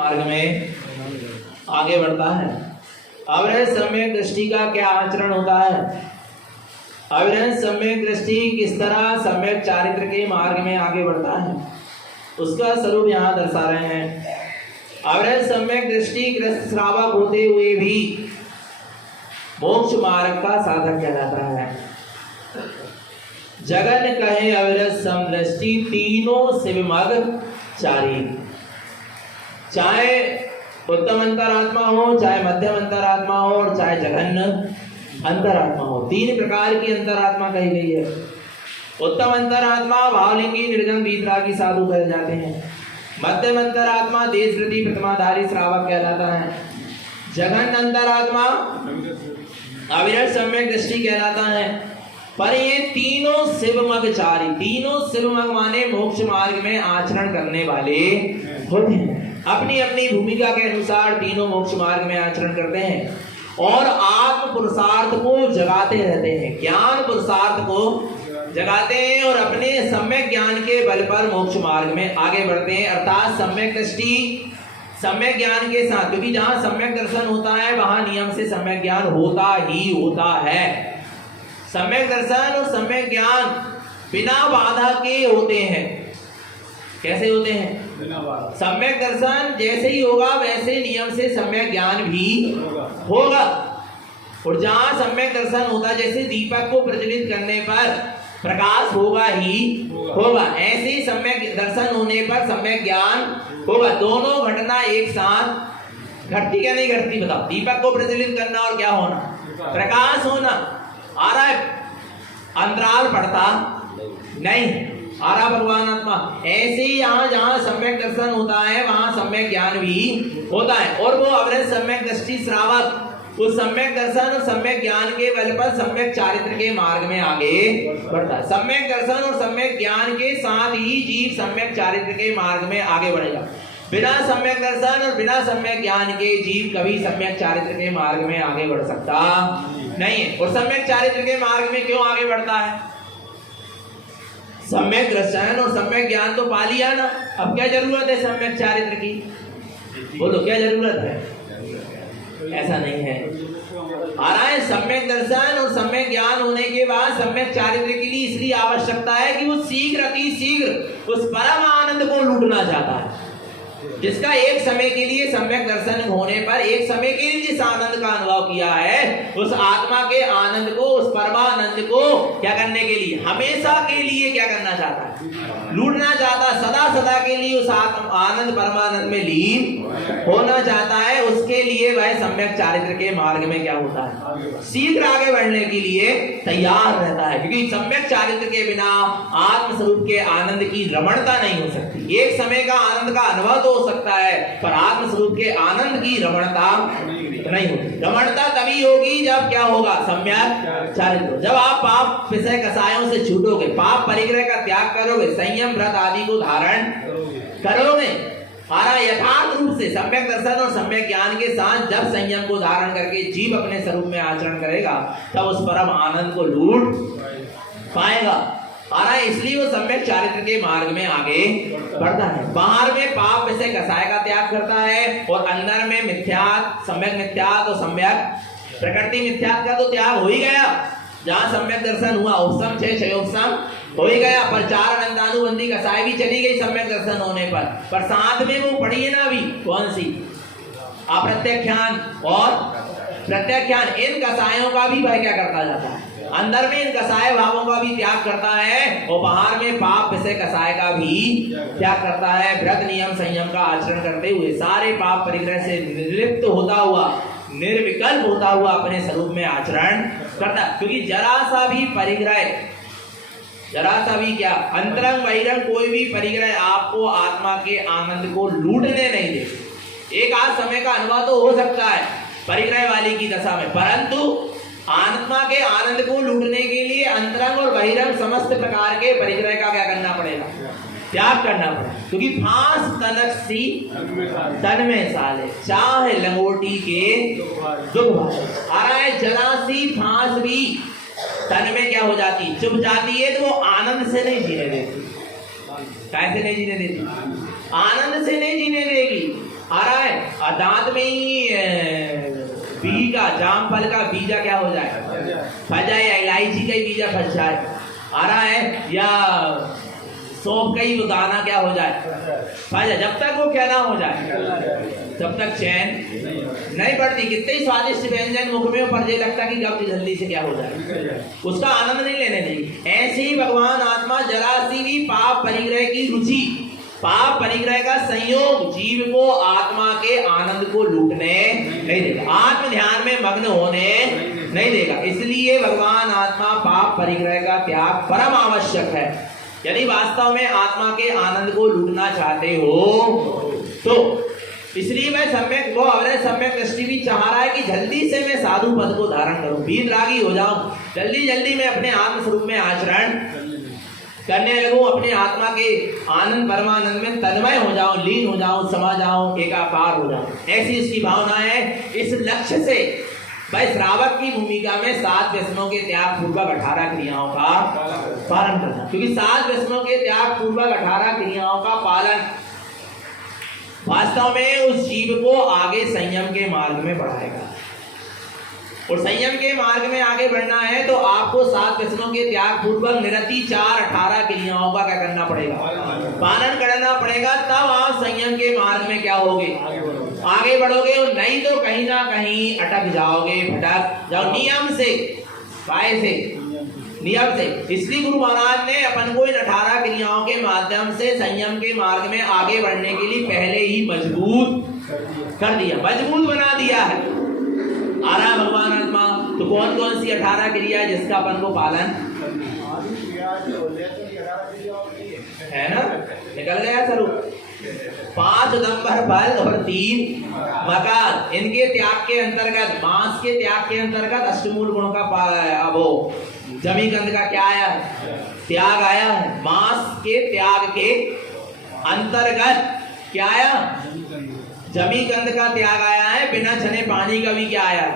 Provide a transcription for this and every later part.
मार्ग में आगे बढ़ता है। अवरह सम्यक दृष्टि का क्या आचरण होता है? अवरह सम्यक दृष्टि किस तरह सम्यक चारित्र के मार्ग में आगे बढ़ता है, उसका स्वरूप यहाँ दर्शा रहे हैं। अवरह सम्यक दृष्टि ग्रस्त श्रावक होते हुए भी मोक्ष मार्ग का साधक कहलाता है। जगन कहे अविरत समदृष्टि तीनों शिवमग चारी। चाहे उत्तम अंतरात्मा हो, चाहे मध्यम अंतरात्मा हो और चाहे जघन्य अंतरात्मा हो, तीन प्रकार की अंतरात्मा कही गई है। उत्तम अंतरात्मा भावलिंगी निर्गम वीतरागी साधु कहे जाते हैं। मध्यम अंतरात्मा देशवृत्ति प्रतिमाधारी श्रावक कहलाता है। जघन्य अंतरात्मा अविरत सम्यक दृष्टि कहलाता है। पर ये तीनों शिवमगचारी, तीनों शिवमग माने मोक्ष मार्ग में आचरण करने वाले होते हैं। अपनी अपनी भूमिका के अनुसार तीनों मोक्ष मार्ग में आचरण करते हैं और आत्म पुरुषार्थ को जगाते रहते हैं, ज्ञान पुरुषार्थ को जगाते हैं और अपने सम्यक ज्ञान के बल पर मोक्ष मार्ग में आगे बढ़ते हैं। अर्थात सम्यक दृष्टि सम्यक ज्ञान के साथ, क्योंकि जहां सम्यक दर्शन होता है वहां नियम से सम्यक ज्ञान होता ही होता है। सम्यक दर्शन और सम्यक ज्ञान बिना बाधा के होते हैं। कैसे होते हैं? सम्यक दर्शन जैसे ही होगा वैसे नियम से सम्यक ज्ञान भी होगा। और जहां सम्यक दर्शन होता, जैसे दीपक को प्रज्वलित करने पर प्रकाश होगा ही होगा, ऐसे ही सम्यक दर्शन होने पर सम्यक ज्ञान होगा। दोनों घटना एक साथ घटती क्या नहीं घटती? बताओ। दीपक को प्रज्वलित करना और क्या होना? प्रकाश होना। आ रहा है अंतराल पड़ता नहीं, आ रहा भगवान आत्मा। ऐसे ही यहाँ जहाँ सम्यक दर्शन होता है वहां सम्यक ज्ञान भी होता है। और वो अवरह सम्यक दृष्टि श्रावक उस सम्यक दर्शन और सम्यक ज्ञान के बल पर सम्यक चारित्र के मार्ग में आगे बढ़ता है। सम्यक दर्शन और सम्यक ज्ञान के साथ ही जीव सम्यक चारित्र के मार्ग में आगे बढ़ेगा। बिना सम्यक दर्शन और बिना सम्यक ज्ञान के जीव कभी सम्यक चारित्र के मार्ग में आगे बढ़ सकता नहीं है। और सम्यक चारित्र के मार्ग में क्यों आगे बढ़ता है? सम्यक दर्शन और सम्यक ज्ञान तो पा लिया ना, अब क्या जरूरत है सम्यक चारित्र की? बोलो, क्या जरूरत है? ऐसा नहीं है। आ रहा है सम्यक दर्शन और सम्यक ज्ञान होने के बाद सम्यक चारित्र के लिए इसलिए आवश्यकता है कि वो शीघ्र अति शीघ्र उस परम आनंद को लूटना चाहता है, जिसका एक समय के लिए सम्यक दर्शन होने पर एक समय के लिए जिस आनंद का अनुभव किया है, उस आत्मा के आनंद को, उस परमानंद को क्या करने के लिए, हमेशा के लिए क्या करना चाहता है? लूटना चाहता है। सदा सदा के लिए उस आनंद परमानंद में लीन होना चाहता है। उसके लिए वह सम्यक चारित्र के मार्ग में क्या होता है? शीघ्र आगे बढ़ने के लिए तैयार रहता है, क्योंकि सम्यक चारित्र के बिना आत्म स्वरूप के आनंद की रमणता नहीं हो सकती। एक समय का आनंद का अनुभव तो हो सकता है, पर आत्म स्वरूप के आनंद की रमणता नहीं होती। रमणता तभी होगी जब क्या होगा? सम्यक चारित्र। जब आप पाप विषय कसायों से छूटोगे, पाप परिग्रह का त्याग करोगे, संयम व्रत आदि को धारण करोगे, हमारा यथार्थ रूप से सम्यक दर्शन और सम्यक ज्ञान के साथ जब संयम को धारण करके जीव अपने स्वरूप में आचरण करेगा, तब उस परम आनंद को लूट पाएगा। इसलिए वो सम्यक चारित्र के मार्ग में आगे बढ़ता है। बाहर में पाप विषय कसाय का त्याग करता है और अंदर में मिथ्यात, सम्यक मिथ्यात और सम्यक प्रकृति मिथ्यात का तो त्याग हो ही गया। जहाँ सम्यक दर्शन हुआ उपसम छह क्षयोपसम हो ही गया, पर चार अनंतानुबंधी कसाय भी चली गई सम्यक दर्शन होने पर साथ में वो पड़ी है ना अभी, कौन सी? अप्रत्यख्यान और प्रत्यख्यान। इन कसायों का भी वह क्या करता जाता है? अंदर में इन कसाय भावों का भी त्याग करता है और बाहर में पाप विषय कसाय का भी त्याग करता है। व्रत नियम संयम का आचरण करते हुए सारे पाप परिग्रह से निर्लिप्त होता हुआ, निर्विकल्प होता हुआ अपने स्वरूप में आचरण करता है। क्योंकि जरा सा भी परिग्रह, जरा सा भी क्या, अंतरंग बहिरंग कोई भी परिग्रह आपको आत्मा के आनंद को लूटने नहीं दे। एक आध समय का अनुभव तो हो सकता है परिग्रह वाली की दशा में, परंतु आत्मा के आनंद को लूटने के लिए अंतरंग और बहिरंग समस्त प्रकार के परिग्रह का क्या करना पड़ेगा? त्याग करना पड़ेगा। क्योंकि फांस तनक सी तन में साले, चाहे लंगोटी के दुख भाले। आ रहा है जरा सी फांस भी तन में क्या हो जाती? चुभ जाती है, तो वो आनंद से नहीं जीने देती। कैसे नहीं जीने देती? आनंद से नहीं जीने देगी। आ रहा दांत में ही बी का, जामफल का बीजा क्या हो जाए, फंस जाए, या इलायची का ही बीजा फंस जाए, आ रहा है, या सौंफ का ही वो दाना क्या हो जाए, फंस जाए। जब तक वो क्या ना हो जाए तब तक चैन नहीं पड़ती। कितने ही स्वादिष्ट व्यंजन मुख में पर लगता कि कब जल्दी से क्या हो जाए, उसका आनंद नहीं लेने देगी। ऐसे ही भगवान आत्मा जरा सी भी पाप परिग्रह की रुचि, पाप परिग्रह का संयोग जीव को आत्मा के आनंद को लूटने नहीं देगा, आत्म ध्यान में मग्न होने नहीं देगा। इसलिए भगवान आत्मा पाप परिग्रह का त्याग परम आवश्यक है। यदि वास्तव में आत्मा के आनंद को लूटना चाहते हो तो इसलिए मैं सम्यक वो अवरे सम्यक दृष्टि भी चाह रहा है कि जल्दी से मैं साधु पद को धारण करूं, वीतरागी हो जाऊं, जल्दी जल्दी मैं अपने आत्म स्वरूप में आचरण करने लगूं, अपने आत्मा के आनंद परमानंद में तन्मय हो जाऊं, लीन हो जाऊं, समा जाऊं, एकाकार हो जाऊं। ऐसी इसकी भावना है। इस लक्ष्य से भाई श्रावक की भूमिका में 7 व्यसनों के त्याग पूर्वक 18 क्रियाओं का पालन करना, क्योंकि 7 व्यसनों के त्याग पूर्वक 18 क्रियाओं का पालन वास्तव में उस जीव को आगे संयम के मार्ग में बढ़ाएगा। और संयम के मार्ग में आगे बढ़ना है तो आपको 7 व्यसनों के त्याग पूर्वक निरति 4-18 क्रियाओं का क्या करना पड़ेगा, पालन करना पड़ेगा। तब आप संयम के मार्ग में क्या होगे, आगे बढ़ोगे। और नहीं तो कहीं ना कहीं अटक जाओगे, भटक जाओ नियम से, काय से, नियम से। इसलिए गुरु महाराज ने अपन को इन 18 क्रियाओं के माध्यम से संयम के मार्ग में आगे बढ़ने के लिए पहले ही मजबूत कर दिया, मजबूत बना दिया है। आ रहा भगवान आत्मा तो कौन कौन सी 18 क्रिया जिसका अपन को पालन है ना, निकल गया स्वरूप। 5 दंभर फल और 3 मकार, इनके त्याग के अंतर्गत, मांस के त्याग के अंतर्गत अष्टमूल गुणों का वो जमीकंद का क्या आया है, त्याग आया है। मांस के त्याग के अंतर्गत क्या आया, जमीकंद का त्याग आया है। बिना छने पानी का भी क्या आया,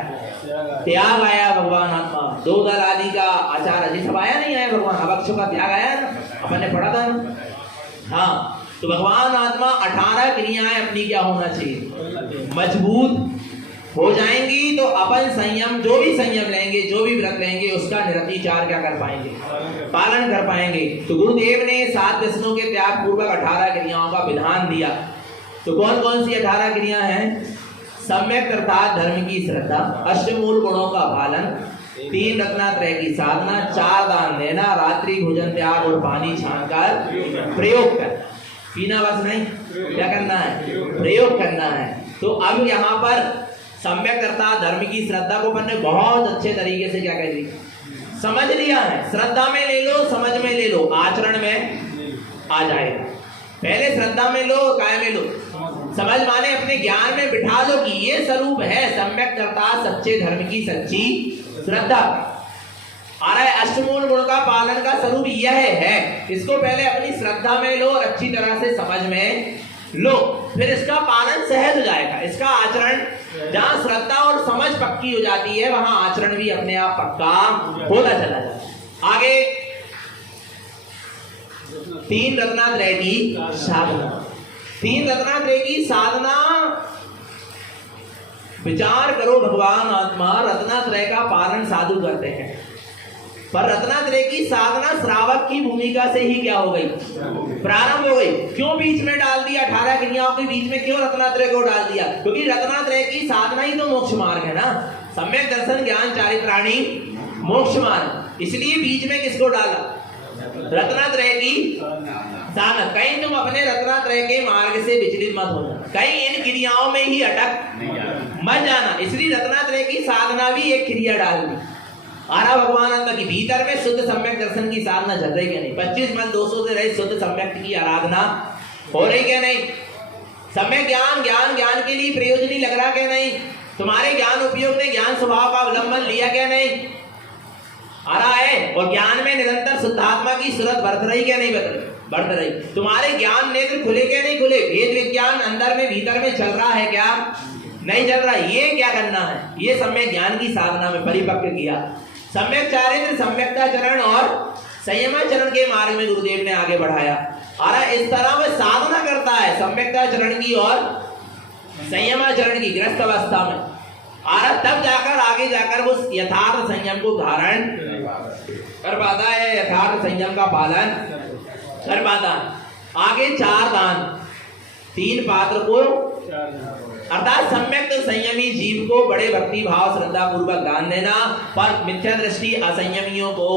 त्याग आया। भगवान आत्मा 2 दल आदि का आचार अजी सब आया नहीं आया, भगवान अवक्ष का त्याग आया ना, अपन ने पढ़ा था ना। हाँ, तो भगवान आत्मा 18 क्रियाएं अपनी क्या होना चाहिए, मजबूत हो जाएंगी तो अपन संयम, जो भी संयम लेंगे, जो भी व्रत लेंगे, उसका निरति 4 क्या कर पाएंगे, पालन कर पाएंगे। तो गुरुदेव ने 7 व्यसनों के त्याग पूर्वक 18 क्रियाओं का विधान दिया। तो कौन कौन सी 18 क्रिया हैं, सम्यक अर्थात धर्म की श्रद्धा, अष्टमूल गुणों का पालन, 3 रत्नात्रय की साधना, 4 दान देना, रात्रि भोजन त्याग और पानी छानकर प्रयोग कर, पीना बस नहीं, क्या करना है, प्रयोग करना है। तो अब यहाँ पर सम्यक अर्थात धर्म की श्रद्धा को अपन ने बहुत अच्छे तरीके से क्या कह दी, समझ लिया है। श्रद्धा में ले लो, समझ में ले लो, आचरण में आ जाएगा। पहले श्रद्धा में लो, काय में लो, समझ माने अपने ज्ञान में बिठा लो कि ये स्वरूप है सम्यक अर्थात सच्चे धर्म की सच्ची श्रद्धा। आ रहा है अष्टमूल गुण का पालन का स्वरूप यह है। इसको पहले अपनी श्रद्धा में लो और अच्छी तरह से समझ में लो, फिर इसका पालन सहज हो जाएगा। इसका आचरण, जहाँ श्रद्धा और समझ पक्की हो जाती है वहां आचरण भी अपने आप पक्का होता चला जाता है। आगे 3 रत्नात्रय की साधना, 3 रत्नात्रय की साधना विचार करो। भगवान आत्मा रत्नात्रय का पालन साधु करते हैं, पर रत्नात्रय की साधना श्रावक की भूमिका से ही क्या हो गई, प्रारंभ हो गई। क्यों बीच में डाल दिया, 18 क्रियाओं के बीच में क्यों रत्नात्रय को डाल दिया? क्योंकि रत्नात्रय की साधना ही तो मोक्ष मार्ग है ना, सम्यक दर्शन ज्ञान चारित्राणी मोक्ष मार्ग। इसलिए बीच में किसको डाला, रत्नात्रय की साधना। कहीं तुम अपने रत्नात्रय के मार्ग से विचलित मत होना, कहीं इन क्रियाओं में ही अटक मत जाना। इसलिए रत्नात्रय की साधना भी एक क्रिया डाल दी। आरा भगवान आत्मा की भीतर में शुद्ध सम्यक दर्शन की साधना चल रही क्या नहीं, 25 मन दोषों से रहित शुद्ध सम्यक की आराधना हो रही क्या नहीं, सम्यक ज्ञान ज्ञान ज्ञान के लिए प्रयोजनी लग रहा क्या नहीं, तुम्हारे ज्ञान उपयोग ने ज्ञान स्वभाव का अवलंबन लिया क्या नहीं, आ रहा है। और ज्ञान में निरंतर शुद्धात्मा की सूरत बढ़ रही क्या नहीं, बढ़ रही। तुम्हारे ज्ञान नेत्र खुले क्या नहीं खुले, वेद विज्ञान अंदर में भीतर में चल रहा है क्या नहीं चल रहा। ये क्या करना है, ये सम्यक ज्ञान की साधना में परिपक्व किया। सम्यक चारित्र, सम्यकता चरण और संयमाचरण के मार्ग में गुरुदेव ने आगे बढ़ाया। और इस तरह वह साधना करता है सम्यकता चरण की और संयमाचरण आचरण की गृहस्थ अवस्था में आ रहा, तब जाकर आगे जाकर वो यथार्थ संयम को धारण कर पाता है, यथार्थ संयम का पालन कर पाता है। आगे 4 दान, 3 पात्र को, अर्थात सम्यक संयमी जीव को बड़े भक्ति भाव श्रद्धा पूर्वक दान देना, पर मिथ्या दृष्टि असंयमियों को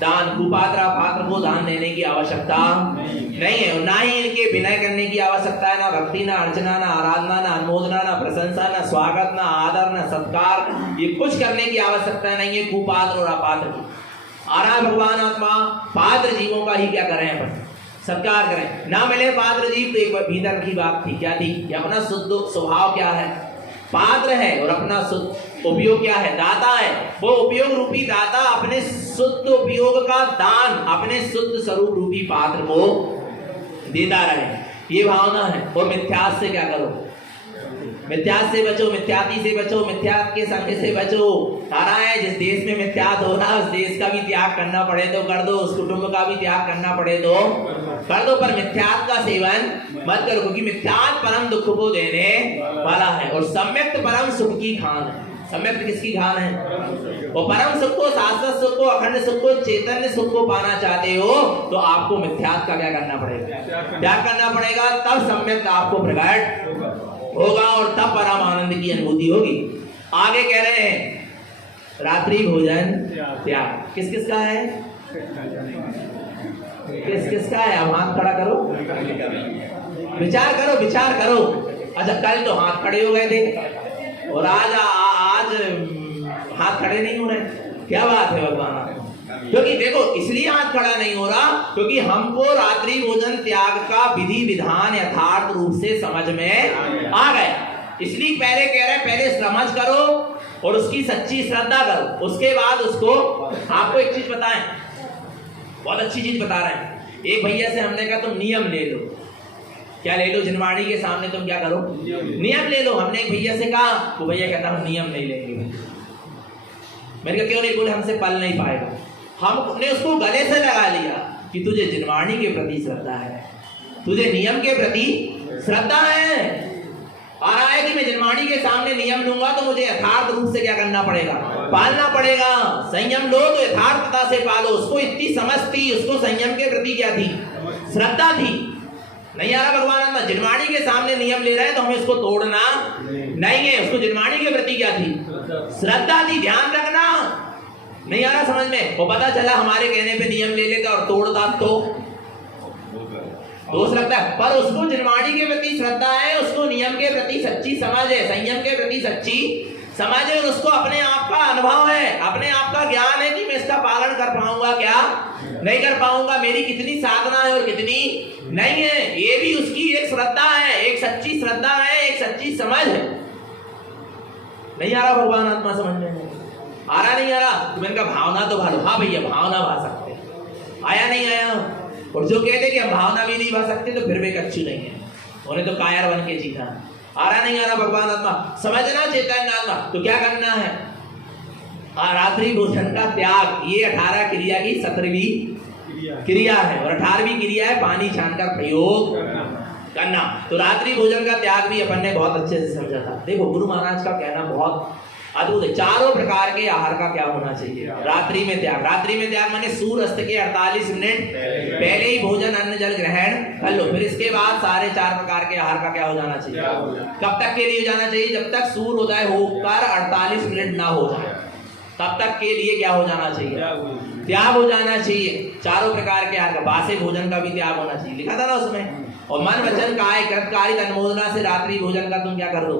दान, कुपात्र पात्र को दान देने की आवश्यकता नहीं है, और ना ही इनके विनय करने की आवश्यकता है, ना भक्ति, ना अर्चना, ना आराधना, ना अनुमोदना, ना प्रशंसा, ना स्वागत, ना आदर, ना सत्कार, ये कुछ करने की आवश्यकता नहीं है कुपात्र और अपात्र की। आरा भगवान आत्मा पात्र जीवों का ही क्या करें, अपन सत्कार करें। ना मिले पात्र जीव तो एक बार भीतर की बात थी, क्या थी कि अपना शुद्ध स्वभाव क्या है, पात्र है, और अपना शुद्ध उपयोग क्या है, दाता है। वो उपयोग रूपी दाता अपने शुद्ध उपयोग का दान अपने शुद्ध स्वरूप रूपी पात्र को देता रहे, ये भावना है। और मिथ्यास से क्या करो, मिथ्यास से बचो, मिथ्याति से बचो, मिथ्यात के संग से बचो। सारा है जिस देश में मिथ्यात हो रहा है उस देश का भी त्याग करना पड़े तो कर दो, उस कुटुंब का भी त्याग करना पड़े तो कर दो, पर मिथ्यात का सेवन मत करो, क्योंकि मिथ्यात परम दुख को देने वाला है और सम्यक्त परम सुख की खान है। सम्यक्त किसकी खान है, और परम सुख को, शाश्वत सुख को, अखंड सुख को, चैतन्य सुख को पाना चाहते हो तो आपको मिथ्यात का क्या करना पड़ेगा, त्याग करना पड़ेगा, तब सम्यक्त आपको प्रकट होगा और तब परम आनंद की अनुभूति होगी। आगे कह रहे हैं रात्रि भोजन त्याग किस किस का है, किस किस का है, अब हाथ खड़ा करो, विचार करो, विचार करो। अच्छा कल तो हाथ खड़े हो गए थे और आज हाथ खड़े नहीं हो रहे, क्या बात है भगवान? क्योंकि देखो इसलिए हाथ खड़ा नहीं हो रहा क्योंकि हमको रात्रि भोजन त्याग का विधि विधान यथार्थ रूप से समझ में आ गया। इसलिए पहले कह रहे हैं पहले समझ करो और उसकी सच्ची श्रद्धा करो, उसके बाद उसको। आपको एक चीज बताएं, बहुत अच्छी चीज बता रहे हैं। एक भैया से हमने कहा तुम नियम ले लो, क्या ले लो, जिनवाणी के सामने तुम क्या करो, नियम ले लो। हमने एक भैया से कहा, वो भैया कहता हम नियम नहीं लेंगे। मैंने कहा क्यों नहीं? बोले हमसे पल नहीं पाएगा। हमने उसको गले से लगा लिया कि तुझे जिनवाणी के प्रति श्रद्धा है, तुझे नियम के प्रति श्रद्धा है। आ रहा है कि मैं जिनवाणी के सामने नियम लूंगा तो मुझे यथार्थ रूप से क्या करना पड़ेगा, पालना पड़ेगा। संयम लो तो यथार्थता से पालो। उसको इतनी समझ थी, उसको संयम के प्रति क्या थी, श्रद्धा थी। नहीं आ रहा भगवान जिनवाणी के सामने नियम ले रहे हैं तो हमें उसको तोड़ना नहीं है। उसको जिनवाणी के प्रति क्या थी, श्रद्धा थी। ध्यान रखना, नहीं आ रहा समझ में? वो पता चला हमारे कहने पे नियम ले लेता और तोड़ता तो दोष लगता है, पर उसको जिनवाणी के प्रति श्रद्धा है, उसको नियम के प्रति सच्ची समझ है, संयम के प्रति सच्ची समझ है, और उसको अपने आप का अनुभव है, अपने आप का ज्ञान है कि मैं इसका पालन कर पाऊंगा क्या नहीं कर पाऊंगा, मेरी कितनी साधना है और कितनी नहीं है। ये भी उसकी एक श्रद्धा है, एक सच्ची श्रद्धा है, एक सच्ची समझ है। नहीं आ रहा भगवान आत्मा समझ में? आ रहा नहीं आ रहा? तो मैंने कहा भावना तो भा लो। हाँ भैया भावना भा सकते, आया नहीं आया? और जो कहते कि हम भावना भी नहीं भा सकते तो फिर भी कच्चू नहीं है, उन्हें तो कायर बन के जीना। आ रहा नहीं आ रहा भगवान आत्मा समझना, चैतन्य आत्मा। तो क्या करना है, रात्रि भोजन का त्याग, ये 18 क्रिया की 17वीं क्रिया है और 18वीं क्रिया है पानी छानकर प्रयोग करना। तो रात्रि भोजन का त्याग भी अपन ने बहुत अच्छे से समझा था। देखो गुरु महाराज का कहना बहुत अद्भुत है। 4 प्रकार के आहार का क्या होना चाहिए रात्रि में त्याग। रात्रि में त्याग माने सूर्य अस्त के 48 मिनट पहले ही भोजन अन्न जल ग्रहण कर लो, फिर इसके बाद सारे 4 प्रकार के आहार का क्या हो जाना चाहिए। कब तक के लिए जाना चाहिए? जब तक सूर्योदय होकर 48 मिनट ना हो जाए तब तक के लिए क्या हो जाना चाहिए, त्याग हो जाना चाहिए। 4 प्रकार के आहार का, बासे भोजन का भी त्याग होना चाहिए, लिखा था ना उसमें। और मन वचन काय कृतकारित अनुमोदना से रात्रि भोजन का तुम क्या कर दो,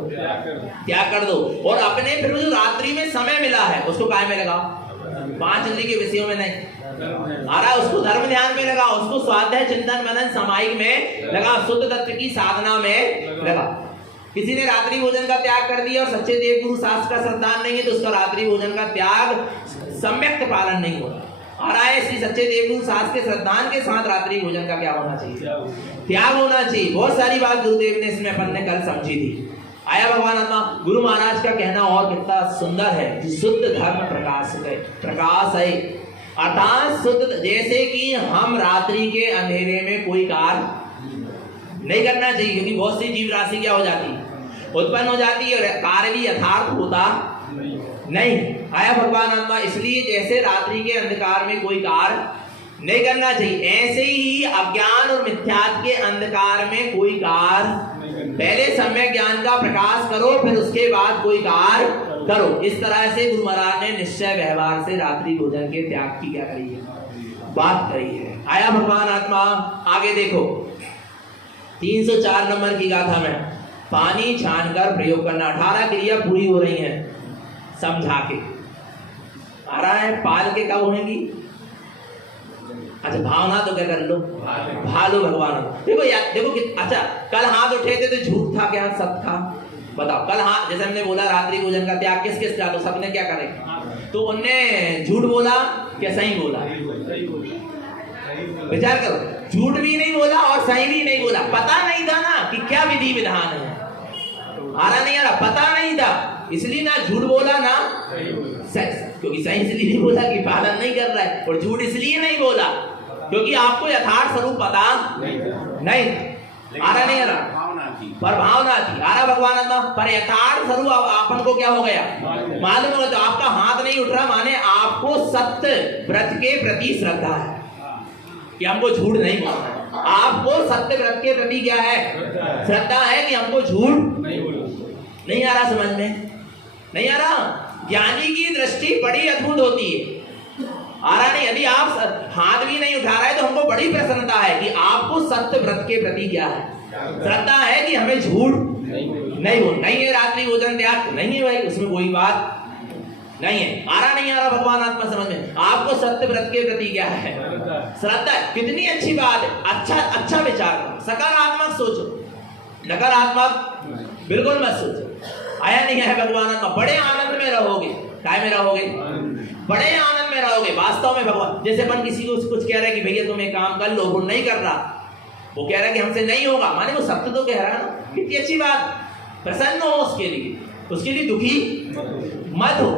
त्याग कर दो। और अपने फिर जो रात्रि में समय मिला है उसको काय में लगाओ, 5 इंद्रिय के विषयों में नहीं आ रहा, उसको धर्म ध्यान में लगा, उसको स्वाध्याय चिंतन मनन सामायिक में लगा, शुद्ध तत्व की साधना में लगा। किसी ने रात्रि भोजन का त्याग कर दिया और सच्चे देव गुरु शास्त्र का श्रद्धान नहीं है तो उसका रात्रि भोजन का त्याग सम्यक पालन नहीं होगा। आ रहा है इसी सच्चे देव गुरु शास्त्र के श्रद्धान के साथ रात्रि भोजन का क्या होना चाहिए, त्याग होना चाहिए। बहुत सारी बात गुरुदेव ने इसमें अपन ने कल समझी थी। आया भगवान आत्मा। गुरु महाराज का कहना और कितना सुंदर है, शुद्ध धर्म प्रकाश है, अर्थात शुद्ध, जैसे कि हम रात्रि के अंधेरे में कोई कार्य नहीं करना चाहिए, क्योंकि बहुत सी जीव राशि क्या हो जाती है, उत्पन्न हो जाती है और कार्य भी यथार्थ होता नहीं। आया भगवान आत्मा। इसलिए जैसे रात्रि के अंधकार में कोई कार्य नहीं करना चाहिए, ऐसे ही अज्ञान और मिथ्यात्व के अंधकार में कोई कार्य, पहले सम्यक ज्ञान का प्रकाश करो फिर उसके बाद कोई कार्य करो। इस तरह से गुरु महाराज ने निश्चय व्यवहार से रात्रि भोजन के त्याग की क्या करी है, बात करी है। आया भगवान आत्मा। आगे देखो 304 नंबर की गाथा में पानी छानकर प्रयोग करना। 18 क्रिया पूरी हो रही हैं समझा के। आ रहा है पाल के कब होंगी? अच्छा भावना तो क्या कर लो, भालो भगवान। देखो यार देखो कि अच्छा कल हाथ उठे थे तो झूठ था क्या सत्य था? बताओ। कल हाथ जैसे हमने बोला रात्रि भोजन का त्याग किस किस का, तो सबने क्या करे? तो उनने झूठ बोला क्या सही बोला? विचार करो, झूठ भी नहीं बोला और सही भी नहीं बोला। पता नहीं था ना कि क्या विधि विधान है। आ रहा नहीं आ रहा? पता नहीं था, इसलिए ना झूठ बोला ना क्योंकि सही इसलिए नहीं बोला कि पालन नहीं कर रहा है, और झूठ इसलिए नहीं बोला क्योंकि आपको यथार्थ स्वरूप पता नहीं। आ रहा नहीं आ रहा? पर भावना थी। आ रहा भगवान आत्मा। पर यथार्थ स्वरूप आपन को क्या हो गया मालूम हो। तो आपका हाथ नहीं उठ रहा माने आपको सत्य व्रत के प्रति श्रद्धा है कि हमको झूठ नहीं बोलना। आपको सत्य व्रत के प्रति क्या है? श्रद्धा है कि हमको झूठ नहीं। आ रहा समझ में? नहीं आ रहा? ज्ञानी की दृष्टि बड़ी अद्भुत होती है। आ रहा नहीं? यदि आप हाथ भी नहीं उठा रहे तो हमको बड़ी प्रसन्नता है कि आपको सत्य व्रत के प्रति क्या है? श्रद्धा है कि हमें झूठ नहीं बोल। नहीं है रात्रि भोजन त्याग नहीं है भाई, उसमें कोई बात नहीं है। आ रहा नहीं आ रहा भगवान आत्मा समझ में? आपको सत्य व्रत के प्रति क्या है? श्रद्धा। कितनी अच्छी बात है। अच्छा विचार करो, सकारात्मक सोचो, नकारात्मक बिल्कुल मत सोचो। आया नहीं है भगवान आत्मा। बड़े आनंद में रहोगे। काय में रहोगे? बड़े आनंद में रहोगे। वास्तव में भगवान जैसे अपन किसी को कुछ कह रहे हैं कि भैया तुम एक काम कर लो, वो नहीं कर रहा, वो कह रहा है कि हमसे नहीं होगा, माने वो सत्य तो कह रहा है ना। कितनी अच्छी बात। प्रसन्न हो उसके लिए दुखी मत हो।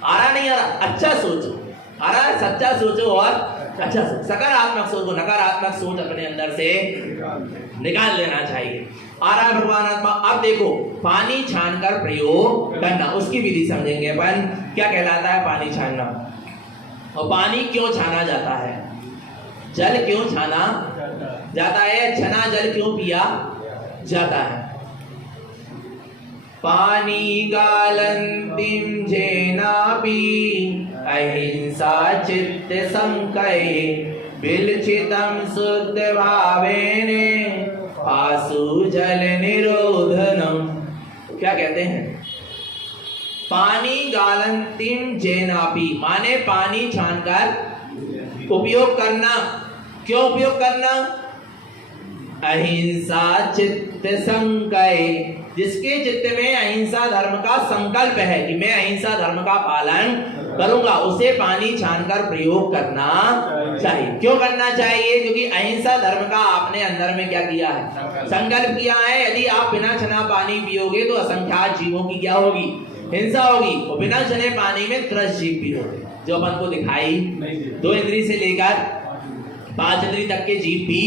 आ रहा नहीं आ रहा? अच्छा सोचो। आ रहा है? सच्चा सोचो और अच्छा सोचो। सकारात्मक सोचो, नकारात्मक सोच अपने अंदर से निकाल लेना चाहिए। आ रहा है भगवान आत्मा। अब देखो पानी छानकर प्रयोग करना, उसकी विधि समझेंगे अपन। क्या कहलाता है पानी छानना, और पानी क्यों छाना जाता है, जल क्यों छाना जाता है, छना जल क्यों पिया जाता है। पानी गालंतिम जेनापि अहिंसा चित्त संकय बिलचितम शुद्ध भावेने आसु जल निरोधनम। क्या कहते हैं? पानी गालंतिम जेनापि माने पानी छानकर उपयोग करना। क्यों उपयोग करना? अहिंसा चित्त संकय, जिसके चित्त में अहिंसा धर्म का संकल्प है कि मैं अहिंसा धर्म का पालन करूंगा, उसे पानी छानकर प्रयोग करना चाहिए। क्यों करना चाहिए? क्योंकि अहिंसा धर्म का आपने अंदर में क्या किया है? संकल्प किया है। यदि आप बिना छना पानी पियोगे तो असंख्यात जीवों की क्या होगी? हिंसा होगी। और बिना छने पानी में त्रस्त जीव भी होते जो अपन को दिखाई 2 इंद्री से लेकर 5 इंद्री तक के जीव भी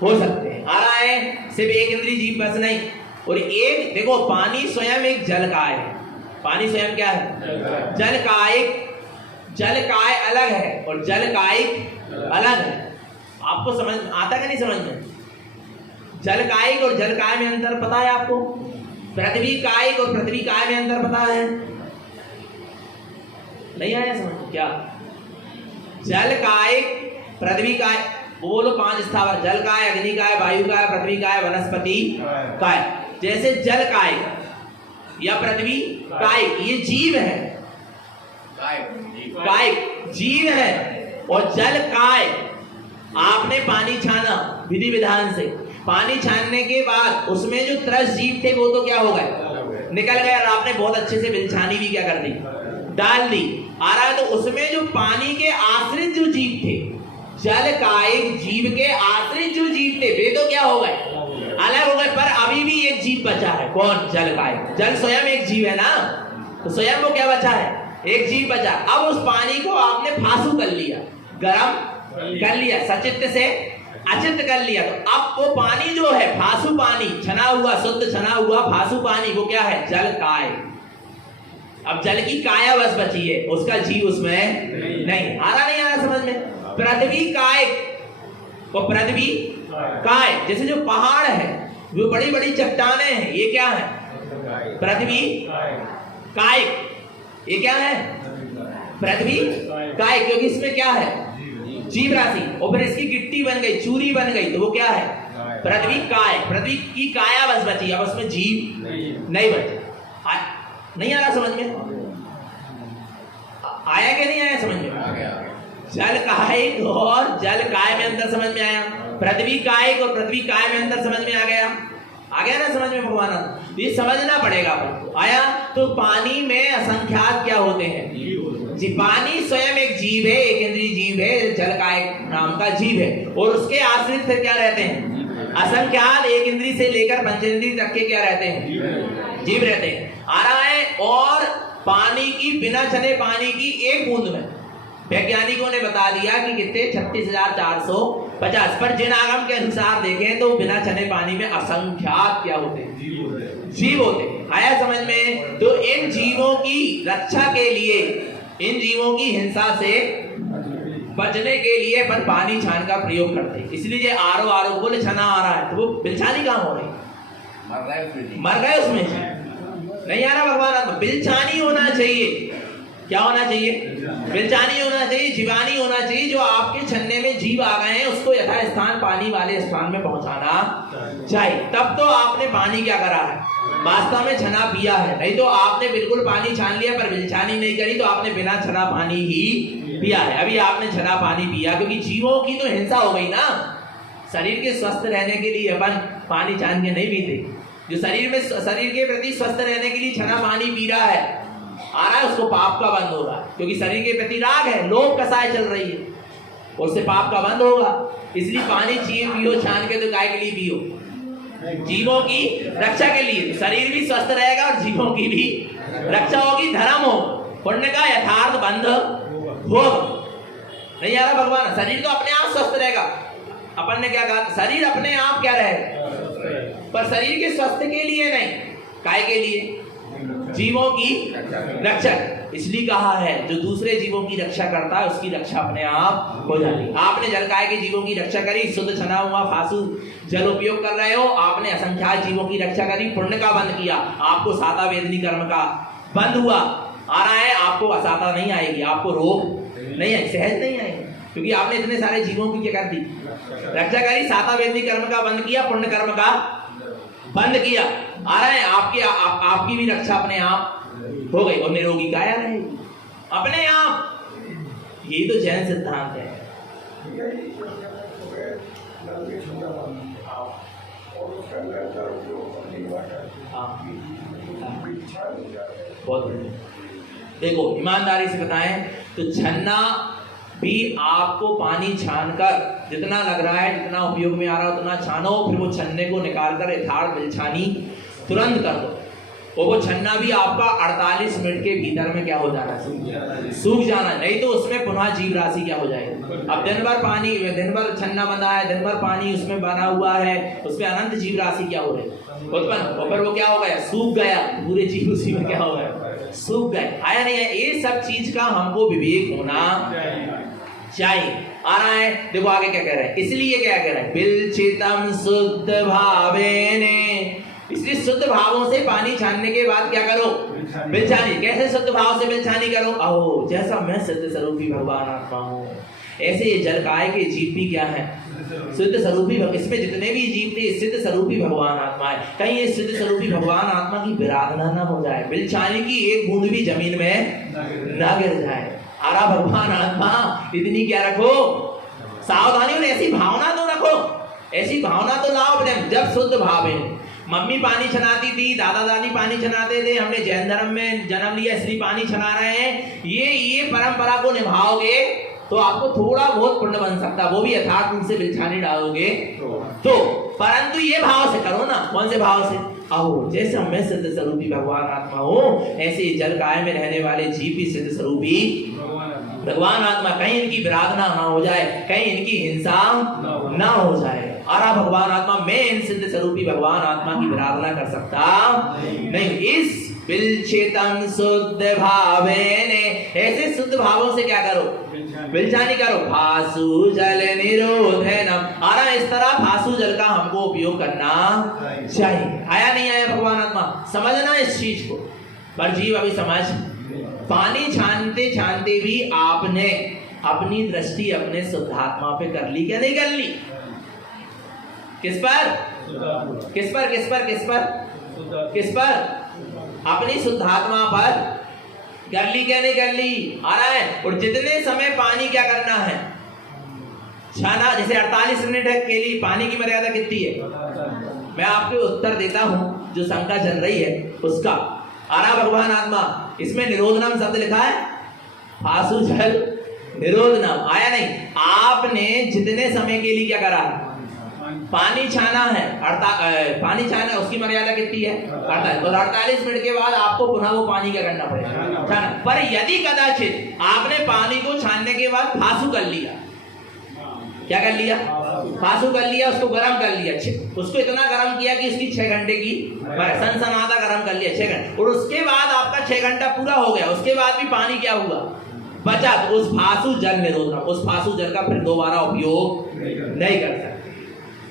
हो सकते हैं। आ रहा है? सिर्फ 1 इंद्री जीव बस नहीं। और एक देखो पानी स्वयं एक जल काय है। पानी स्वयं क्या है? जल कायिक। जल काय अलग है और जल कायिक अलग है। आपको समझ आता कि नहीं समझ में? जल कायिक और जल काय में अंतर पता है आपको? पृथ्वी कायिक और पृथ्वी काय में अंतर पता है? नहीं आया समझ? क्या जल कायिक पृथ्वी काय? बोलो 5 स्थावर। जल काय, अग्नि काय, वायु काय, पृथ्वी काय, वनस्पति काय। जैसे जल काय या पृथ्वी काय ये जीव है, काय जीव है। और जल काय आपने पानी छाना विधि विधान से। पानी छानने के बाद उसमें जो त्रस्त जीव थे वो तो क्या हो गए? निकल गए। और आपने बहुत अच्छे से बिलछानी भी क्या कर दी? डाल दी। आ रहा है? तो उसमें जो पानी के आश्रित जो जीव थे, जल कायिक जीव के आश्रित जो जीव थे वे तो क्या हो गए? अलग हो गए। पर अभी भी एक जीव बचा है। कौन? जल कायिक। जल स्वयं एक जीव है ना, तो स्वयं वो क्या बचा है? एक जीव बचा। अब उस पानी को आपने फासू कर लिया, गरम कर लिया, सचित्त से अचित कर लिया। तो अब वो पानी जो है फासु पानी, छना हुआ, शुद्ध छना हुआ फासु पानी, वो क्या है? जल काय। अब जल की काया बस बची है, उसका जीव उसमें नहीं। आ रहा समझ में? पृथ्वी काय, वो पृथ्वी काय, जैसे जो पहाड़ है, जो बड़ी बड़ी चट्टाने हैं, ये क्या है? पृथ्वी काय। ये क्या है? पृथ्वी काय, क्योंकि इसमें क्या है? जीव राशि। और फिर इसकी गिट्टी बन गई, चूरी बन गई, तो वो क्या है? पृथ्वी काय। पृथ्वी की काया बस बची, अब उसमें जीव नहीं बचे। नहीं आ रहा समझ में? आया कि नहीं आया समझ में? जल कायिक और जल काय में अंतर समझ में आया। पृथ्वी कायिक और पृथ्वी काय में अंतर समझ में आ गया ना समझ में भगवान? ये समझना पड़ेगा आपको। आया? तो पानी में असंख्यात क्या होते हैं? जी, पानी स्वयं एक जीव है, एक इंद्रिय जीव है, जल कायिक नाम का जीव है, और उसके आश्रित फिर क्या रहते हैं? असंख्यात, एक इंद्रिय से लेकर पंचेंद्रिय तक के क्या रहते हैं? जीव रहते हैं। आ रहा है? और पानी की, बिना छने पानी की एक बूंद में वैज्ञानिकों ने बता दिया कि कितने 36,450, पर जिन आगम के अनुसार देखें तो बिना छने पानी में असंख्यात क्या होते हैं? जीव होते हैं। आया समझ में? तो इन जीवों की रक्षा के लिए, इन जीवों की हिंसा से बचने के लिए अपन पानी छान का प्रयोग करते हैं। इसलिए आरो बोले छना आ रहा है, तो वो बिलछानी कहाँ हो रही? मर गए उसमें। नहीं आ रहा भगवान? बिलछानी होना चाहिए। क्या होना चाहिए? बिलछानी होना चाहिए, जीवानी होना चाहिए। जो आपके छन्ने में जीव आ गए हैं, उसको यथास्थान पानी वाले स्थान में पहुंचाना चाहिए। तब तो आपने पानी क्या करा है? वास्तव में छना पिया है। नहीं तो आपने बिल्कुल पानी छान लिया पर बिलछानी नहीं करी, तो आपने बिना छना पानी ही पिया है। अभी आपने छना पानी पिया, क्योंकि जीवों की तो हिंसा हो गई ना। शरीर के स्वस्थ रहने के लिए अपन पानी छान के नहीं पीते। जो शरीर के प्रति स्वस्थ रहने के लिए छना पानी पी रहा है, आ रहा है, उसको पाप का बंध हो रहा है, क्योंकि शरीर के प्रति राग है, लोभ कसाय चल रही है, उससे पाप का बंध होगा। इसलिए पानी चाहिए, पियो छान के। तो गाय के लिए पियो? जीवों की रक्षा के लिए। शरीर भी स्वस्थ रहेगा और जीवों की भी रक्षा होगी, धर्म हो, पुण्य का यथार्थ बंध होगा। नहीं आ रहा भगवान? शरीर तो अपने आप स्वस्थ रहेगा। अपन ने क्या कहा? शरीर अपने आप क्या रहेगा, पर शरीर के स्वास्थ्य के लिए नहीं, काय के लिए? जीवों की रक्षा। इसलिए कहा है जो दूसरे जीवों की रक्षा करता है, उसकी रक्षा अपने आप हो जाती है। आपने जल काय के जीवों की रक्षा करी, शुद्ध छना हुआ फासु जल उपयोग कर रहे हो, आपने असंख्यात जीवों की रक्षा करी, पुण्य का बंध किया, आपको साता वेदनी कर्म का बंद हुआ। आ रहा है? आपको असाता नहीं आएगी, आपको रोग नहीं आएगी, सहज नहीं आएगी, क्योंकि आपने इतने सारे जीवों की क्या कर दी? रक्षा करी। साता वेदनी कर्म का बंद किया, पुण्य कर्म का बंद किया। आ रहा है? आपकी भी रक्षा अपने आप हो गई, और निरोगी काया रहेगी अपने आप। ये तो जैन सिद्धांत है। बहुत देखो, ईमानदारी से बताएं तो छन्ना भी आपको पानी छानकर जितना लग रहा है, जितना उपयोग में आ रहा है, उतना छानो। फिर वो छन्ने को निकालकर यथार्थ बिलछानी तुरंत कर दो, और वो छन्ना भी आपका 48 मिनट के भीतर में क्या हो जाना है? सूख जाना। नहीं तो उसमें पुनः जीव राशि क्या हो जाएगी? अब दिन भर पानी, दिन भर छन्ना बंधा है, दिन भर पानी उसमें बना हुआ है, उसमें अनंत जीव राशि क्या हो रही उत्पन्न, और फिर वो क्या हो गया? सूख गया, पूरे जीव उसी में क्या हो गया? सूख गए। आया नहीं है? ये सब चीज का हमको विवेक होना चाहिए। आ रहा है? देखो आगे क्या कह रहे हैं। इसलिए क्या कह रहे हैं? बिलचितम शुद्ध भावेने। इसलिए शुद्ध भावों से पानी छानने के बाद क्या करो? बिलछानी। कैसे शुद्ध भाव से बिलछानी करो? अहो, जैसा मैं सिद्ध स्वरूपी भगवान आत्मा हूँ, ऐसे ये जल काय के जीव भी क्या है? सिद्ध स्वरूपी। इसमें जितने भी जीव थे सिद्ध स्वरूपी भगवान आत्मा है। कहीं ये सिद्ध स्वरूपी भगवान आत्मा की विराधना न हो जाए, बिलछानी की एक बूंद भी जमीन में न गिर जाए। आरा भगवान आत्मा इतनी क्या रखो सावधानी, और ऐसी भावना तो रखो, ऐसी भावना तो लाओ अपने। जब शुद्ध भाव है, मम्मी पानी छनाती थी, दादा दादी पानी छनाते थे, हमने जैन धर्म में जन्म लिया इसलिए पानी छना रहे हैं, ये परंपरा को निभाओगे तो आपको थोड़ा बहुत पुण्य बन सकता है, वो भी यथार्थ रूप से बिलछानी डालोगे तो। परंतु ये भाव से करो ना। कौन से भाव से? आओ, जैसे मैं सिद्ध स्वरूपी भगवान आत्मा हूँ, ऐसे जल काय में रहने वाले जीव भी सिद्ध स्वरूपी भगवान आत्मा। कहीं इनकी विराधना ना हो जाए, कहीं इनकी हिंसा ना हो जाए। आरा भगवान आत्मा, मैं इन सिद्ध स्वरूपी भगवान आत्मा की विराधना कर सकता नहीं। इस बिलचेतन शुद्ध भावेने, ऐसे शुद्ध भावों से क्या करो, बिलचानी करो। भासु जल निरोधनम, आरा इस तरह भासु जल का हमको उपयोग करना चाहिए। आया नहीं आया भगवान आत्मा, समझना इस चीज को। पर जीव अभी समझ, पानी छानते छानते भी आपने अपनी दृष्टि अपने शुद्धात्मा पे कर ली क्या नहीं कर ली? किस पर? किस पर? किस पर? किस पर? किस पर? अपनी शुद्धात्मा पर कर ली क्या नहीं कर ली? आ रहा है। और जितने समय पानी क्या करना है, छाना। जैसे 48 मिनट के लिए पानी की मर्यादा कितनी है? मैं आपको उत्तर देता हूं, जो शंका चल रही है उसका। आरा भगवान आत्मा, इसमें निरोधनम शब्द लिखा है, फासु जल निरोधनम आया नहीं। आपने जितने समय के लिए क्या करा, पानी छाना है, पानी छाना, उसकी मर्यादा कितनी है? 48। और 48 मिनट के बाद आपको पुनः वो पानी क्या करना पड़ेगा, छाना। पर यदि कदाचित आपने पानी को छानने के बाद फासु कर लिया, क्या कर लिया? फासु कर लिया, उसको गर्म कर लिया, उसको इतना गर्म किया कि उसकी 6 घंटे की सनसनाटा गर्म कर लिया, 6 घंटे। और उसके बाद आपका 6 घंटा पूरा हो गया, उसके बाद भी पानी क्या हुआ, बचा, तो उस फासु जल निरोधन, उस फासु जल का फिर दोबारा उपयोग नहीं कर सकते।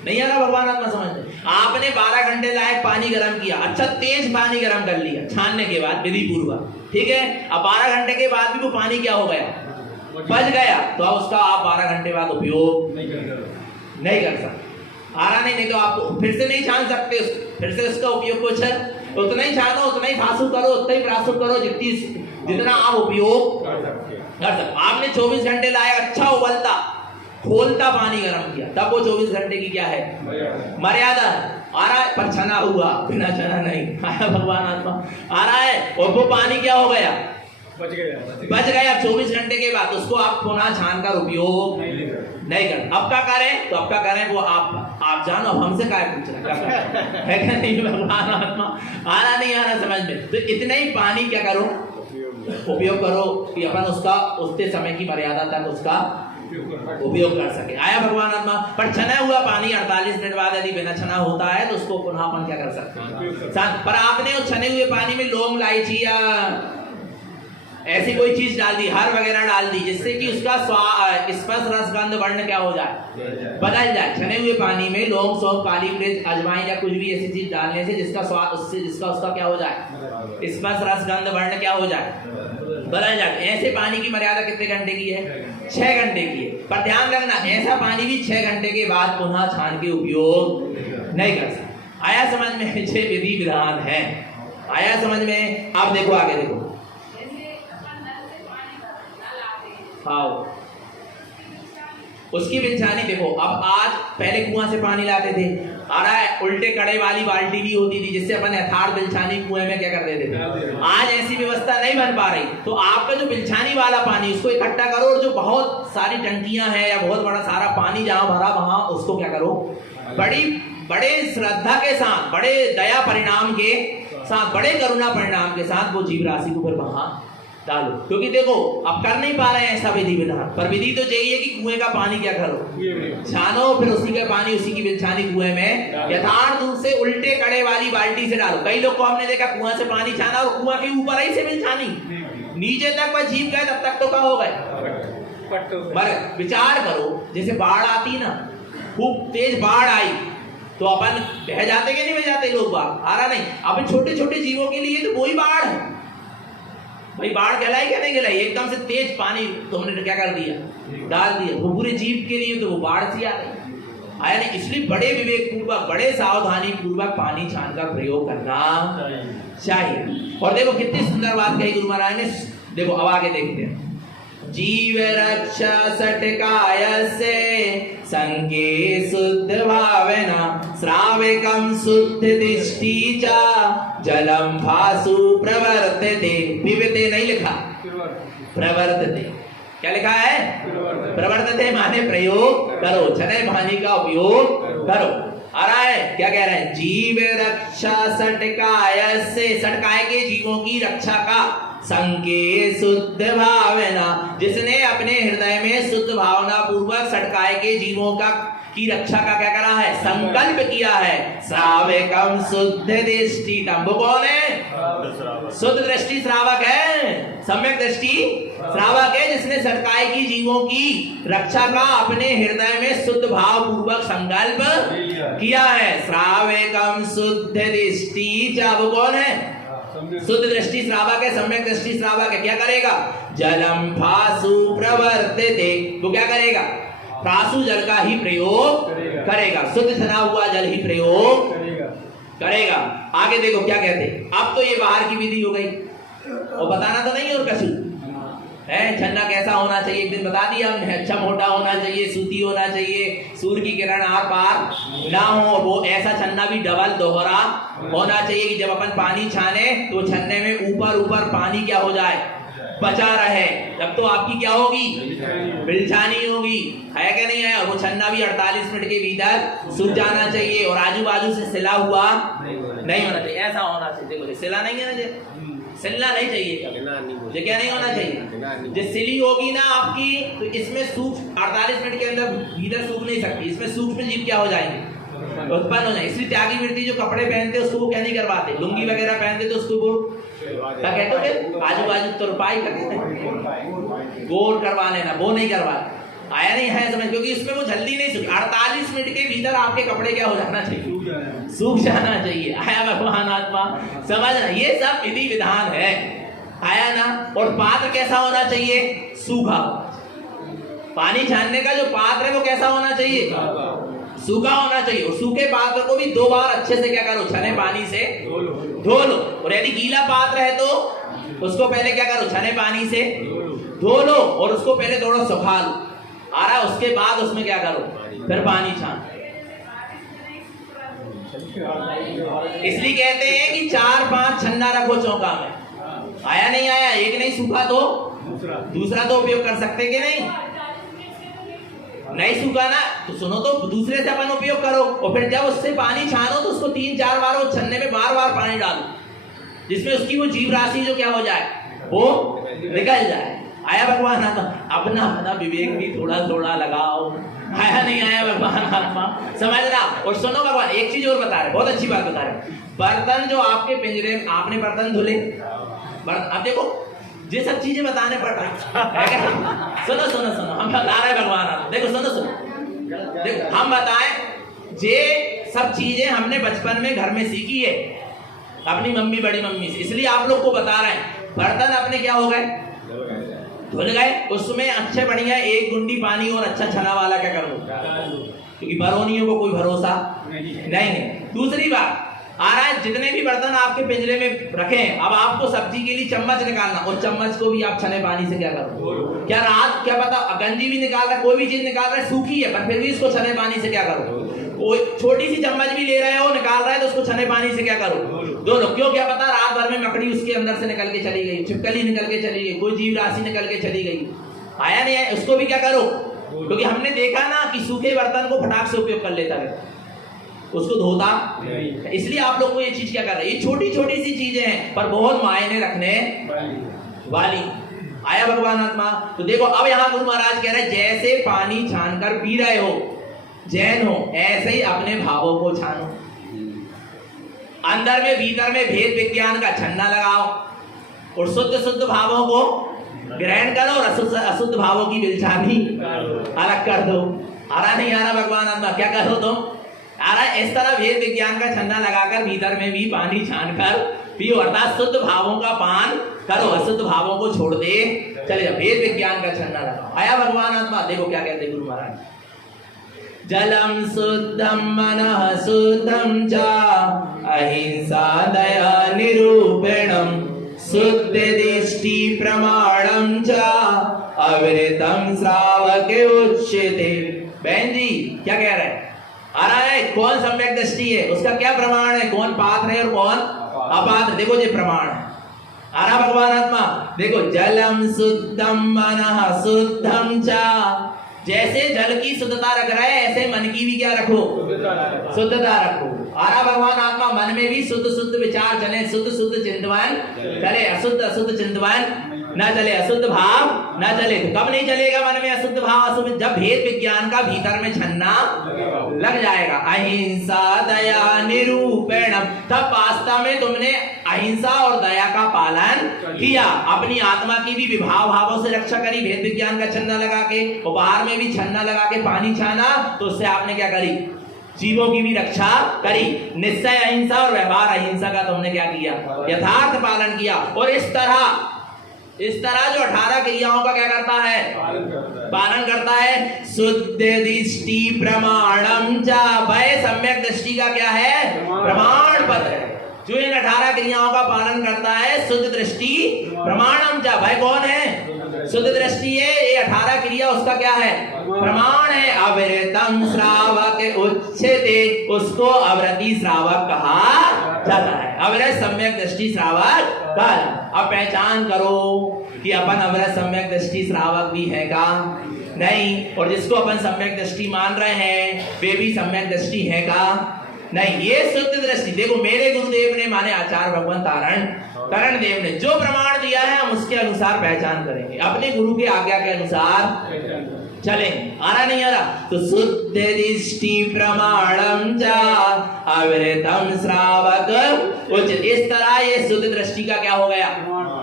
नहीं आ रहा भगवान आत्मा समझ? आपने 12 घंटे लायक पानी गर्म किया, अच्छा तेज पानी गर्म कर लिया छानने के बाद विधि पूर्वक, ठीक है। अब 12 घंटे के बाद भी वो पानी क्या हो गया, बच गया, तो अब उसका आप 12 घंटे बाद उपयोग नहीं कर सकते। आ रहा नहीं तो आप फिर से नहीं छान सकते, फिर से उसका उपयोग कुछ है, उतना ही छानो, उतना ही फासु करो, उतना ही प्रासु करो, जितना आप उपयोग कर सकते। आपने 24 घंटे लाया, अच्छा उबलता खोलता पानी गर्म किया, तब वो 24 घंटे की क्या है, मर्यादा है। आ रहा है, पर छना हुआ, बिना छना नहीं आया भगवान आत्मा। आ रहा है, और वो पानी क्या हो गया, बच गया 24 घंटे के बाद, उसको आप पुनः छान कर उपयोग नहीं कर। अब क्या करें, तो अब क्या करें, वो आप जानो, अब हमसे क्या पूछ रहे है क्या नहीं भगवान आत्मा? आना नहीं आना समझ में, तो इतने ही पानी क्या करो, उपयोग करो कि अपन उसका उतने समय की मर्यादा तक उसका उपयोग कर सके। आया भगवान आत्मा। पर छना हुआ पानी 48 मिनट बाद यदि बिना छना होता है तो उसको पुनः अपन क्या कर सकते हैं। पर आपने उस छने हुए पानी में लौंग, इलायची या ऐसी कोई चीज डाल दी, हर वगैरह डाल दी, जिससे कि उसका स्पर्श रस गंध वर्ण क्या हो जाए, बदल जाए। छने हुए पानी में लौंग, सौंफ, काली मिर्च, अजवाइन या कुछ भी ऐसी चीज डालने से जिसका स्वाद, उससे जिसका उसका क्या हो जाए, स्पर्श रस गंध वर्ण क्या हो जाए, बदल जाए। ऐसे पानी की मर्यादा कितने घंटे की है, 6 घंटे की है। पर ध्यान रखना, ऐसा पानी भी 6 घंटे के बाद पुनः छान के उपयोग नहीं कर सकते। आया समझ में? 6 विधि विधान है। आया समझ में? आप देखो आगे देखो। हाँ, उसकी बिछानी देखो। अब आज पहले कुआं से पानी लाते थे, आ रहा है, उल्टे कड़े वाली बाल्टी भी होती थी, जिससे अपन यथार्थ बिलछानी कुएं में क्या कर देते थे। आज ऐसी व्यवस्था नहीं बन पा रही, तो आपका जो बिलछानी वाला पानी उसको इकट्ठा करो, और जो बहुत सारी टंकियां हैं या बहुत बड़ा सारा पानी जहां भरा वहां उसको क्या करो, बड़े श्रद्धा के साथ, बड़े दया परिणाम के साथ, बड़े करुणा परिणाम के साथ वो जीव राशि को फिर वहां डालो। क्योंकि देखो अब कर नहीं पा रहे हैं ऐसा विधि विधान, पर विधि तो यही है कि कुएं का पानी क्या करो, छानो, फिर उसी का पानी उसी की बिलछानी कुएं में यथार्थ रूप से उल्टे कड़े वाली बाल्टी से डालो। कई लोग को हमने देखा कुआं से पानी छाना और कुआं के ऊपर ही से बिलछानी, नीचे तक वह जीव गए, तब तक तो क्या हो गए। पर विचार करो, जैसे बाढ़ आती ना, खूब तेज बाढ़ आई तो अपन बह जाते कि नहीं बह जाते लोग, बाढ़ आ रहा नहीं। अब छोटे छोटे जीवों के लिए तो वही बाढ़ है भाई, बाढ़ कहलाई क्या नहीं कहलाई, एकदम से तेज पानी तुमने क्या कर दिया, डाल दिया, वो पूरे जीव के लिए तो वो बाढ़ सी आ गई। आया नहीं, इसलिए बड़े विवेक पूर्वक, बड़े सावधानी पूर्वक पानी छान का प्रयोग करना चाहिए। और देखो कितनी सुंदर बात कही गुरु महाराज ने, देखो अब आगे देखते हैं। जीव रक्षा सटकाय से संगे शुद्ध भावना, श्राविकम शुद्ध दृष्टि चा, जलम भासु प्रवर्तते, विवते नहीं लिखा, प्रवर्तते। क्या लिखा है? प्रवर्तते माने प्रयोग करो, छने पानी का उपयोग करो। आ रहा है, क्या कह रहे हैं, जीव रक्षा सटकाय से, सटकाय के जीवों की रक्षा का, संके शुद्ध भावना, जिसने अपने हृदय में शुद्ध भावना पूर्वक सटकाय के जीवों का की रक्षा का क्या करा है, संकल्प किया है। श्रावकम शुद्ध दृष्टि, वो कौन है, शुद्ध दृष्टि श्रावक है, सम्यक दृष्टि श्रावक है, जिसने सटकाय की जीवों की रक्षा का अपने हृदय में शुद्ध भाव पूर्वक संकल्प किया है। श्रावकम शुद्ध दृष्टि, वो कौन है, शुद्ध दृष्टि श्रावक है, सम्यक दृष्टि श्रावक है। क्या करेगा, जलम फासु प्रवर्तते, वो क्या करेगा, प्रासु जल का ही प्रयोग करेगा, शुद्ध छना हुआ जल ही प्रयोग करेगा। आगे देखो क्या कहते, अब तो ये बाहर की विधि हो गई, और बताना तो नहीं और कछु है, छन्ना कैसा होना चाहिए एक दिन बता दिया हमने, अच्छा मोटा होना चाहिए, सूती होना चाहिए, सूर्य की किरण आर पार ना हो, वो ऐसा छन्ना भी डबल दोहरा होना चाहिए कि जब अपन पानी छाने तो छन्ने में ऊपर ऊपर पानी क्या हो जाए, बचा रहे, तब तो आपकी क्या होगी, बिलछानी होगी, है क्या नहीं है। वो छन्ना भी 48 मिनट के भीतर सूख जाना चाहिए, और आजू बाजू से सिला हुआ नहीं होना चाहिए, ऐसा होना चाहिए। देखो सिला नहीं है ना, सिलना नहीं चाहिए, ये क्या नहीं होना चाहिए, जो सिली होगी ना आपकी, तो इसमें सूख 48 मिनट के अंदर भीतर सूख नहीं सकती, इसमें सूक्ष्म जीव क्या हो जाएंगे, उत्पन्न हो जाए। इसलिए त्यागी वृत्ति जो कपड़े पहनते उसको वो क्या नहीं करवाते, लुंगी वगैरह पहनते तो उसको वो क्या कहते हो, आजू बाजू तुरपाई करते, गोर करवा लेना, वो नहीं करवाते। आया नहीं है समझ, क्योंकि इसमें वो जल्दी नहीं सूख, 48 मिनट के भीतर आपके कपड़े क्या हो जाना चाहिए, सूख जाना चाहिए। आया भगवान आत्मा, समझना, ये सब विधि विधान है, आया ना। और पात्र कैसा होना चाहिए, सूखा, पानी छानने का जो पात्र है वो कैसा होना चाहिए, सूखा होना चाहिए। और सूखे पात्र को भी 2 बार अच्छे से क्या करो, छने पानी से धो लो, और यदि गीला पात्र है तो उसको पहले क्या करो, छने पानी से धो लो, और उसको पहले थोड़ा सुखा लो, आ रहा, उसके बाद उसमें क्या करो, फिर पानी छान। इसलिए कहते हैं कि 4-5 छन्ना रखो चौका में, आया नहीं आया, एक नहीं सूखा तो दूसरा तो उपयोग कर सकते कि नहीं, नहीं सूखा ना तो सुनो तो दूसरे से अपन उपयोग करो, और फिर जब उससे पानी छानो तो उसको 3-4 बार वो छन्ने में बार-बार पानी डालो, जिसमें उसकी वो जीव राशि जो क्या हो जाए, वो निकल जाए। आया भगवान आत्मा, अपना अपना विवेक भी थोड़ा थोड़ा लगाओ, आया नहीं आया भगवान आत्मा, समझना। और सुनो भगवान एक चीज और बता रहे, बहुत अच्छी बात बता रहे, बर्तन जो आपके पिंजरे में, आपने बर्तन धुले, अब देखो ये सब चीजें बताने पड़ रही है, सुनो सुनो सुनो, हम बता रहे भगवान आत्मा, देखो सुनो सुनो, देखो हम बताएं, ये सब चीजें हमने बचपन में घर में सीखी है अपनी मम्मी बड़ी मम्मी से, इसलिए आप लोग को बता रहे हैं। बर्तन अपने क्या हो गए, धुल गए, उसमें अच्छे बढ़िया 1 गुंडी पानी और अच्छा छना वाला क्या कर लो, क्योंकि बरौनियों को कोई भरोसा नहीं है। दूसरी बात आ रहा है, जितने भी बर्तन आपके पिंजरे में रखे हैं, अब आपको सब्जी के लिए चम्मच निकालना, और चम्मच को भी आप छने पानी से क्या करो, क्या रात क्या पता गंजी भी निकाल रहा है, कोई भी चीज निकाल रहा है सूखी है, पर फिर भी इसको छने पानी से क्या करो, कोई छोटी सी चम्मच भी ले रहे हो निकाल रहा है तो उसको छने पानी से क्या करो, दोनों। क्यों, क्या पता रात भर में मकड़ी उसके अंदर से निकल के चली गई, छिपकली निकल के चली गई, कोई जीव राशि निकल के चली गई, आया नहीं है, उसको भी क्या करो, क्योंकि हमने देखा ना कि सूखे बर्तन को फटाक से उपयोग कर लेता है, उसको धोता, इसलिए आप लोग को ये चीज क्या कर रहे हैं, ये छोटी छोटी सी चीजें हैं पर बहुत मायने रखने वाली। आया भगवान आत्मा, तो देखो अब यहाँ गुरु महाराज कह रहे हैं, जैसे पानी छानकर पी रहे हो, जैन हो, ऐसे ही अपने भावों को छानो, अंदर में भीतर में भेद विज्ञान का छन्ना लगाओ, और शुद्ध शुद्ध भावों को ग्रहण करो, और अशुद्ध भावों की बिलछानी अलग कर दो। आ रहा नहीं आ रहा भगवान आत्मा, क्या करो तुम, आ रहा इस तरह भेद विज्ञान का छन्ना लगाकर भीतर में भी पानी छानकर पियो, अर्थात शुद्ध भावों का पान करो, अशुद्ध भावों को छोड़ दे चले, भेद विज्ञान का छन्ना लगाओ। आया भगवान आत्मा, देखो क्या कहते गुरु महाराज, जलम शुद्धम मनः शुद्धम च अहिंसा दया निरूपणम शुद्ध दृष्टि प्रमाणम च अविरतम श्रावके उच्यते। बहन जी क्या कह रहे हैं, आ रहा है कौन सम्यक दृष्टि है, उसका क्या प्रमाण है, कौन पात्र है और कौन अपात्र, देखो ये प्रमाण है। आ रहा भगवान आत्मा, देखो जलम शुद्धम मनः शुद्धम च जैसे जल की शुद्धता रख रहे हैं ऐसे मन की भी क्या रखो, शुद्धता रखो। आरा भगवान आत्मा मन में भी शुद्ध शुद्ध विचार चले, शुद्ध शुद्ध चिंतवन चले, अशुद्ध अशुद्ध चिंतवन न चले, अशुद्ध भाव न चले। तो कब नहीं चलेगा मन में अशुद्ध भाव अशुद्ध? जब भेद विज्ञान का भीतर में छन्ना लग जाएगा। अहिंसा दया निरूपण, तब वास्तव में तुमने अहिंसा और दया का पालन किया, अपनी आत्मा की भी विभाव भावों से रक्षा करी, भेद विज्ञान का छन्ना लगा के, और बाहर में भी छन्ना लगा के पानी छाना, तो उससे आपने क्या करी, जीवों की भी रक्षा करी। निश्चय अहिंसा और व्यवहार अहिंसा का तुमने क्या किया, यथार्थ पालन किया। और इस तरह जो 18 क्रियाओं का क्या करता है, पालन करता है। शुद्ध दृष्टि प्रमाणम च, भय सम्यक दृष्टि का क्या है, प्रमाण पत्र है। जो इन 18 क्रियाओं का पालन करता है, शुद्ध दृष्टि प्रमाणम च, भय कौन है, शुद्ध दृष्टि है। ये 18 क्रिया उसका क्या है, प्रमाण है। अविरतम श्रावक उच्यते, उसको अवरति श्रावक कहा जाता है। अविरत सम्यक दृष्टि श्रावक कल। अब पहचान करो कि अपन अविरत सम्यक दृष्टि श्रावक भी है का नहीं, और जिसको अपन सम्यक दृष्टि मान रहे हैं वे भी सम्यक दृष्टि है का नहीं। ये शुद्ध दृष्टि देखो, मेरे गुरुदेव ने माने आचार्य भगवान करण देव ने जो प्रमाण दिया है हम उसके अनुसार पहचान करेंगे, अपने गुरु के आज्ञा के अनुसार चलेंगे। आ रहा नहीं आ रहा? तो शुद्ध दृष्टि प्रमाणम च अविरतम श्रावक उचित। इस तरह ये शुद्ध दृष्टि का क्या हो गया,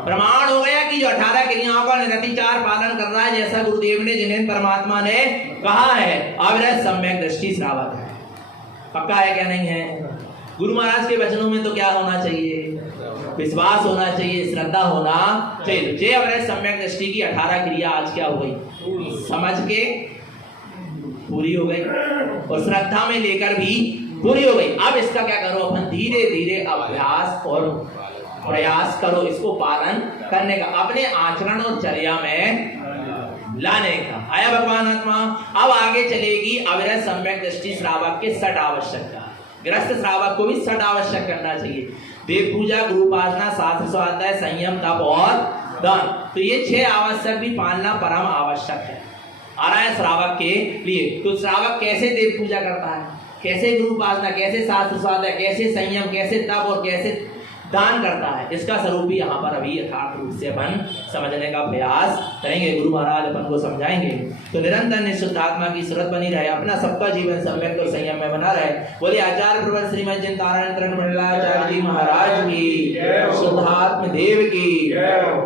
प्रमाण हो गया कि जो 18 क्रियाओं का निरतिचार पालन कर रहा है, जैसा गुरुदेव ने जिन्हें परमात्मा ने कहा है, अविरत सम्यक दृष्टि श्रावक है। पक्का है क्या नहीं है? गुरु महाराज के वचनों में तो क्या होना चाहिए, विश्वास होना चाहिए, श्रद्धा होना चाहिए। जय अविरत सम्यक दृष्टि की 18 क्रिया आज क्या हो गई, समझ के पूरी हो गई, और श्रद्धा में लेकर भी पूरी हो गई। अब इसका क्या करो, अपन धीरे धीरे अभ्यास और प्रयास करो इसको पालन करने का, अपने आचरण और चर्या में लाने का। आया भगवान आत्मा। अब आगे चलेगी अविरत सम्यक दृष्टि श्रावक के 6 आवश्यकता। गृहस्थ श्रावक को भी 6 आवश्यक करना चाहिए। देव पूजा, गुरु उपासना, शास्त्र स्वाध्याय, संयम, तप और दान। तो ये 6 आवश्यक भी पालना परम आवश्यक है। आ रहा है श्रावक के लिए। तो श्रावक कैसे देव पूजा करता है, कैसे गुरु उपासना, कैसे शास्त्र स्वाध्याय, कैसे संयम, कैसे तप और कैसे दान करता है, इसका स्वरूप भी यहाँ पर अभी यथार्थ रूप से अपन समझने का प्रयास करेंगे। गुरु महाराज अपन को समझाएंगे। तो निरंतर निःशुद्ध आत्मा की सूरत बनी रहे, अपना सबका जीवन सम्यक और संयम में बना रहे। बोले आचार्य प्रवर श्रीमद चिंतारण महाराज की, शुद्धात्म देव की।